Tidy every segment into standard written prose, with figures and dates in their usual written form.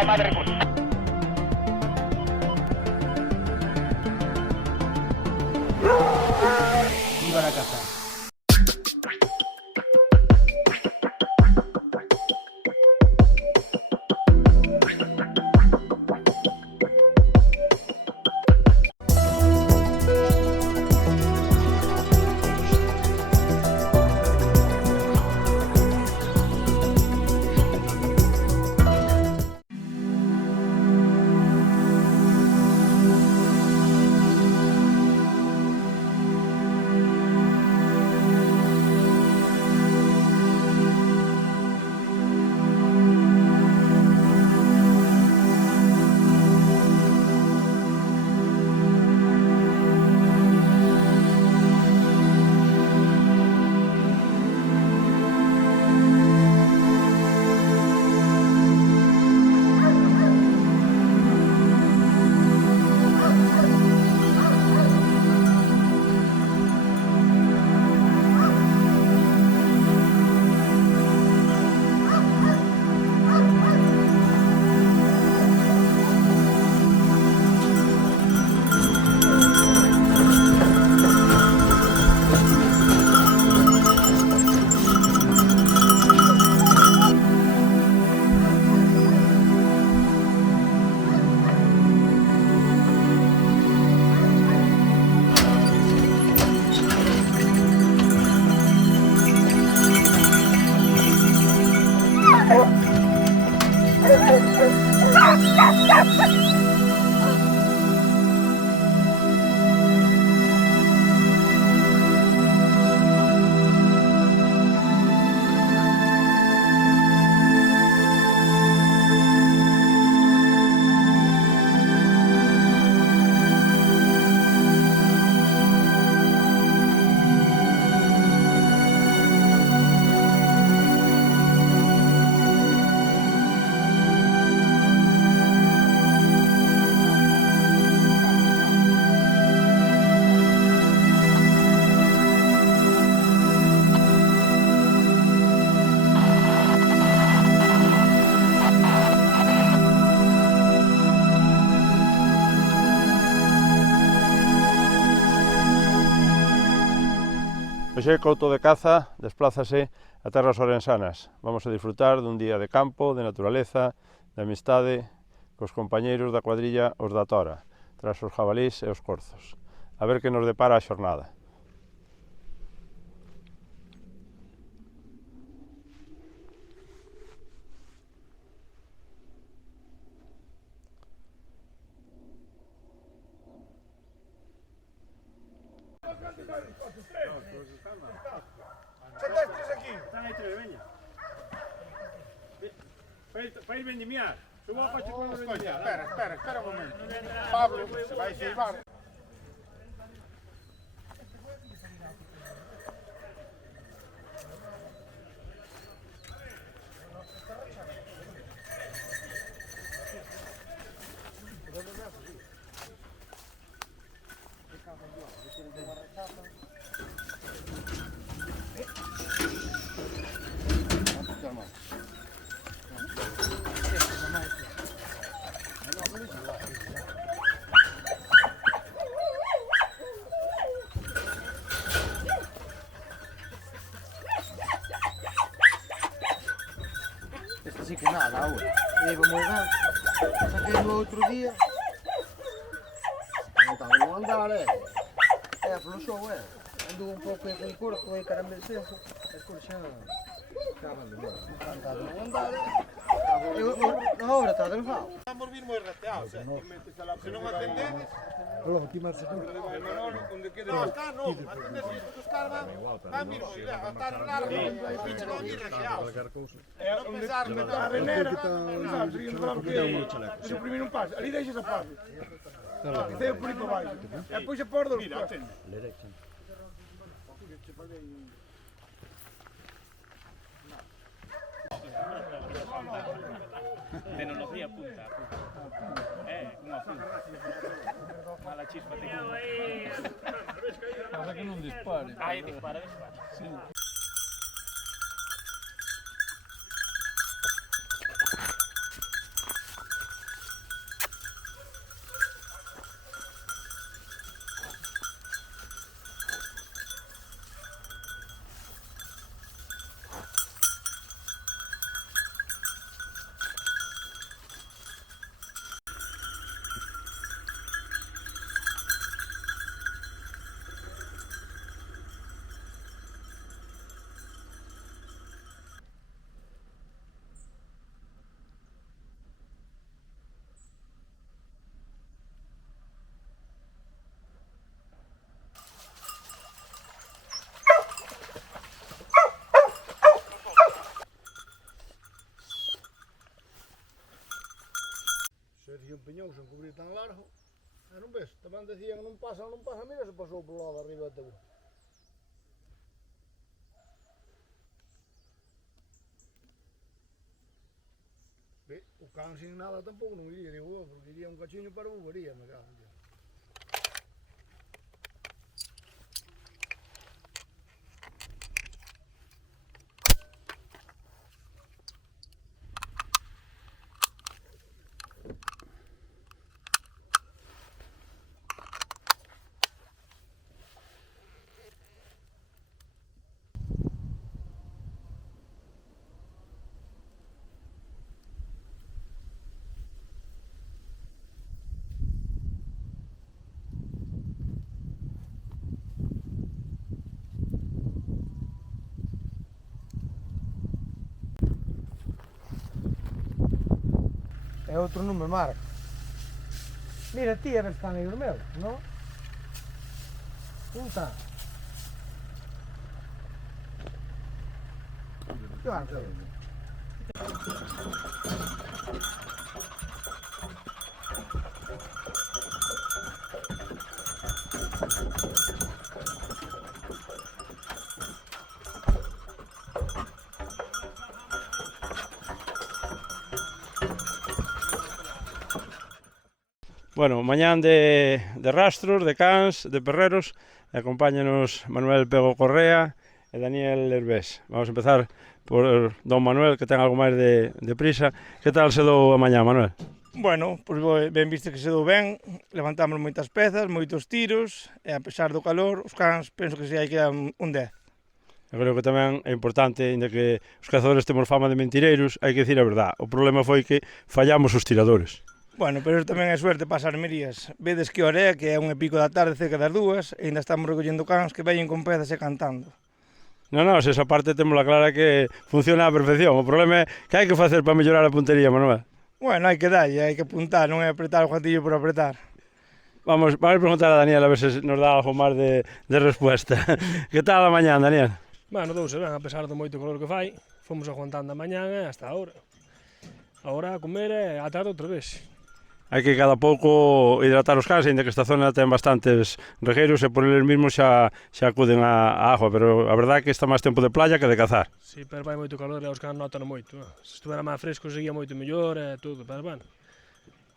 hai máis recursos. Viva la caza. Hoxe o couto de caza desplázase a terras orensanas. Vamos a disfrutar dun día de campo, de naturaleza, de amistade cos compañeiros da cuadrilla os da Tora, tras os jabalís e os corzos. A ver que nos depara a xornada. Están aí tres, veña. Para ir vendimiar. Subo a coche con vendimiar. Espera un momento. Pablo se vai silbar. Este sí que nada, agua. Lleva moi ben. Saquei no outro día. Non estaba no andar, afloxou, andou un pouco con corto, caramba seco. As cores xa acaban de ver. Non estaba no andar, agora está delgado. Vamos vir moi rateados, se non atendedes... Logo, ti máis seguro. Onde quede... Non, está non, atendedes isto que os caras van vir moi ben, estar en largo, os bichos van vir rateados. Non pensar que está a venera, sabes, seguindo falando que suprimir un paso. Ali deixas a paso. Tem o purito baixo. E depois a por dos costas. Tecnología punta. Unha punta. Mala chispa te como. Para que non dispare. Aí dispara. Sí. decía un peñón sen cubrir tan largo. Non ves? Tamén decían non pasa, mira se pasou por lado arriba da tabú. Ve, o can sin nada tampouco non iría, digo eu, porque iría un cachiño para volvería, me cago en Dios. É outro non me marca. Mira ti a ver se está negro meu, non? Non está. Que va a hacer? Bueno, mañán de rastros, de cans, de perreros, e acompáñanos Manuel Pego Correa e Daniel Hervés. Vamos a empezar por don Manuel, que ten algo máis de prisa. Que tal se dou a mañá, Manuel? Bueno, pois ben viste que se dou ben, levantamos moitas pezas, moitos tiros, e a pesar do calor, os cans penso que se hai que dar un 10. Eu creo que tamén é importante, ainda que os cazadores temos fama de mentireiros, hai que dicir a verdade. O problema foi que fallamos os tiradores. Bueno, pero tamén é suerte para as armerías. Vedes que hora é, que é 1:00 da tarde, cerca das 2, e ainda estamos recollendo cans que veñen con pezas e cantando. Non, se esa parte témola clara que funciona á perfección. O problema é que hai que facer para mellorar a puntería, Manuel. Bueno, hai que darlle, hai que apuntar, non é apretar o gatillo por apretar. Vamos preguntar a Daniel a ver se nos dá algo máis de respuesta. Que tal a mañá, Daniel? Bueno, douse ben, a pesar do moito calor que fai, fomos aguantando a mañán hasta agora. Agora a comer e a tarde outra vez. Hai que cada pouco hidratar os cans, ainda que esta zona ten bastantes regueiros e por eles mesmos xa acuden a agua, pero a verdade é que está máis tempo de playa que de cazar. Si, pero vai moito calor e os cans notan moito. Se estuvera máis fresco seguía moito mellor e todo, pero bueno,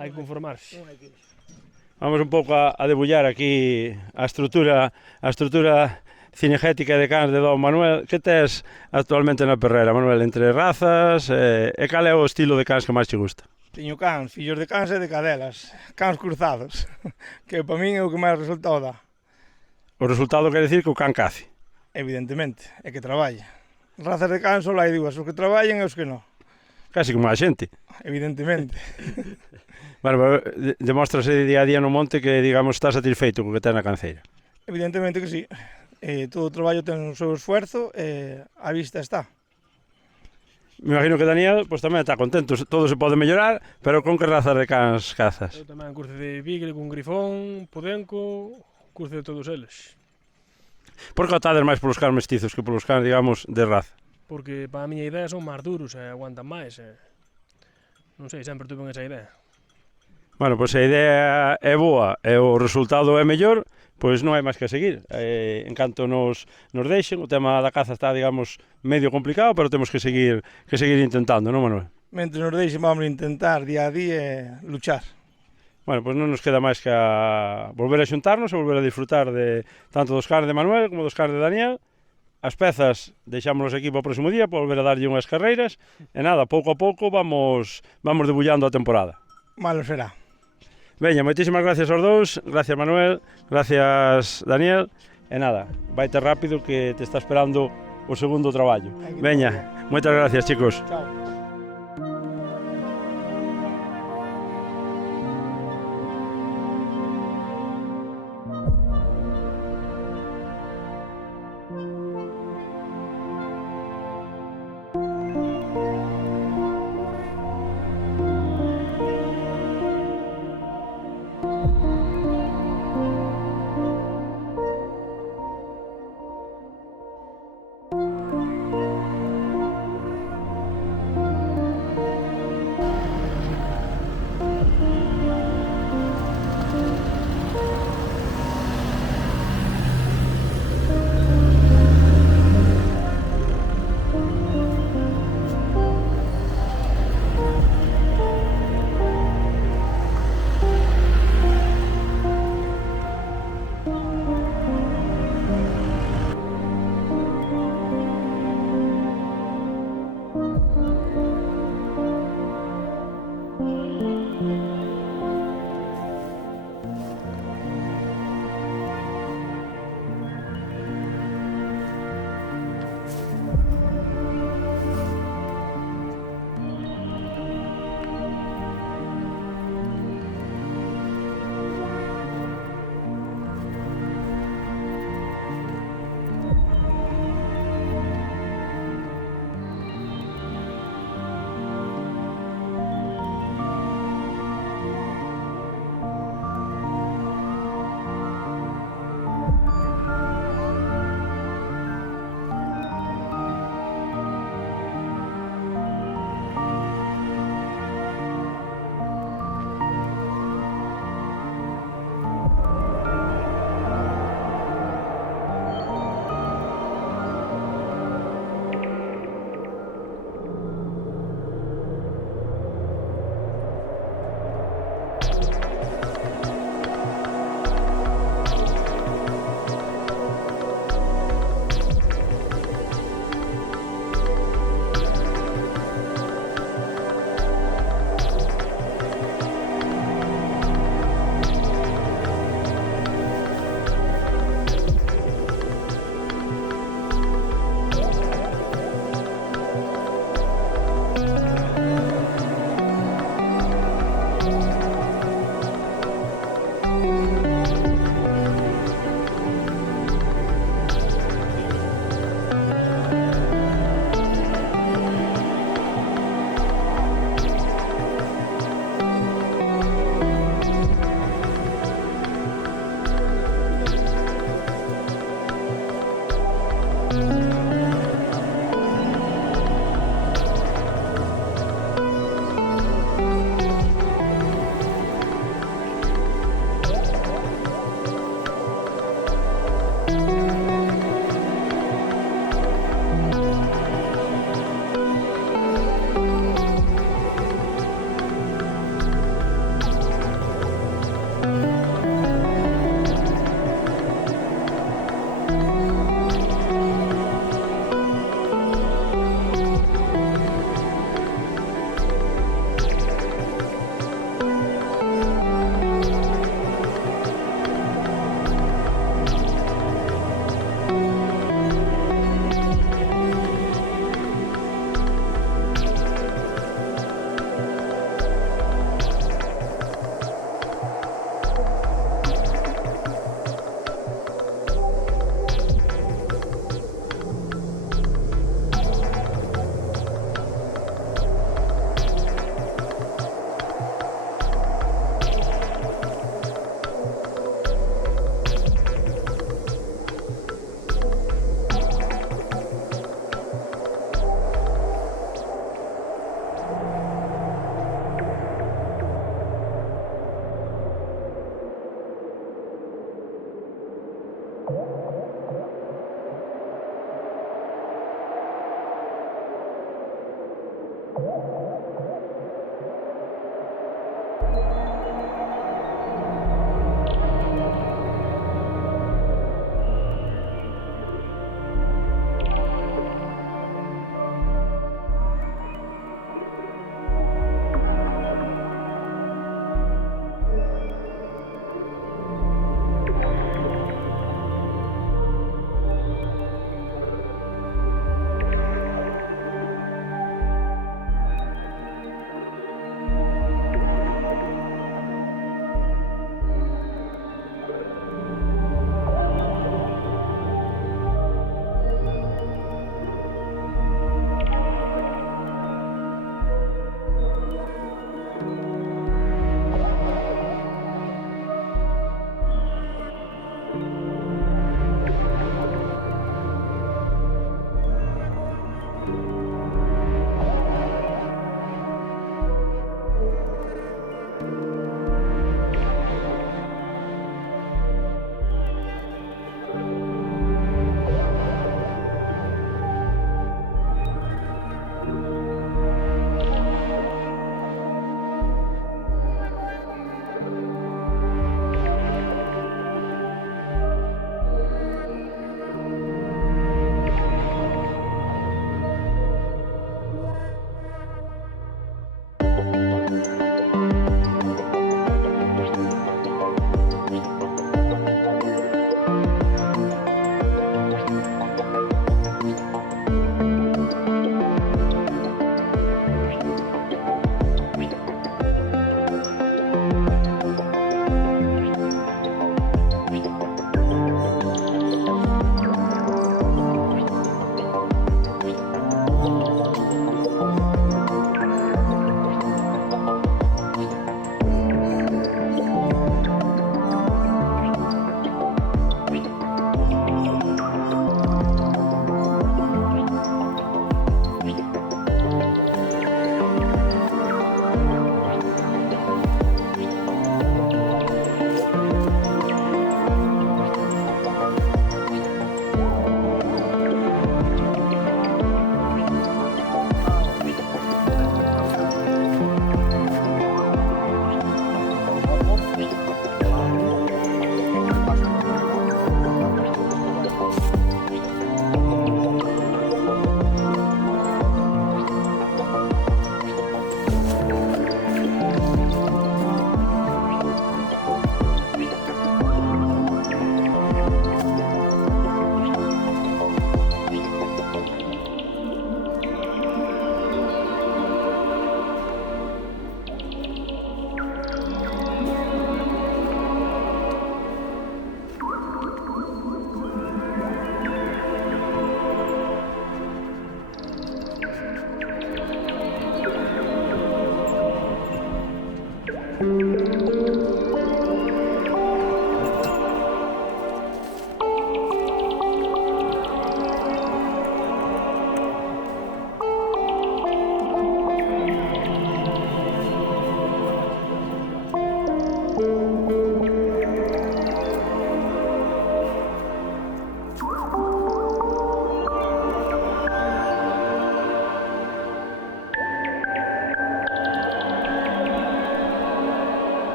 hai que conformarse. Vamos un pouco a debullar aquí a estrutura cinegética de cans de don Manuel. Que tes actualmente na perrera, Manuel, entre razas e cal é o estilo de cans que máis te gusta? Teño cans, fillos de cans e de cadelas, cans cruzados, que para min é o que máis resultado dá. O resultado quere dicir que o can cace. Evidentemente, é que traballa. Razas de cans só hai dúas, os que traballan e os que non. Casi como a xente. Evidentemente. Bueno, demóstrase día a día no monte que, digamos, está satisfeito co que ten na canceira. Evidentemente que sí. Todo o traballo ten o seu esfuerzo e a vista está. Me imagino que Daniel pues, tamén está contento, todo se pode mellorar, pero con que raza de cans cazas? Eu tamén cruce de Beagle con Grifón, Podenco, cruce de todos eles. Por que optades máis polos cans mestizos que polos cans, digamos, de raza? Porque para a miña idea son máis duros e aguantan máis. Non sei, sempre tuve esa idea. Bueno, pois a idea é boa e o resultado é mellor, pois non hai máis que seguir. En canto nos deixen, o tema da caza está, digamos, medio complicado, pero temos que seguir intentando, non, Manuel? Mentre nos deixen, vamos a intentar día a día luchar. Bueno, pois non nos queda máis que volver a xuntarnos e volver a disfrutar de tanto dos cans de Manuel como dos cans de Daniel. As pezas deixámonos aquí para o próximo día, para volver a darlle unhas carreiras, e nada, pouco a pouco vamos debullando a temporada. Malo será. Veña, moitísimas gracias aos dous, gracias Manuel, gracias Daniel, e nada, vaite rápido que te está esperando o segundo traballo. Veña, moitas gracias chicos. Chao.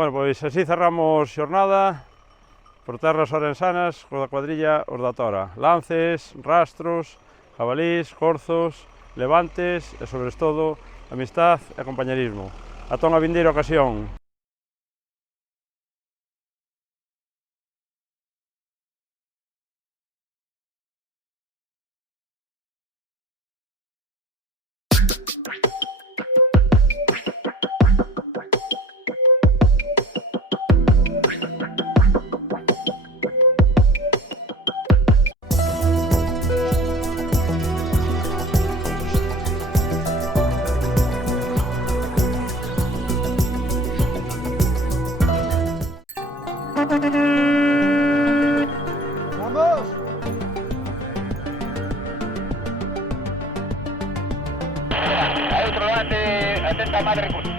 Bueno, pois así cerramos xornada por terras orensanas coa cuadrilla Os da Tora. Lances, rastros, jabalís, corzos, levantes e, sobre todo, amistad e compañerismo. Ata unha vindeira ocasión. ¡Vamos! Hay otro delante, atenta, madre.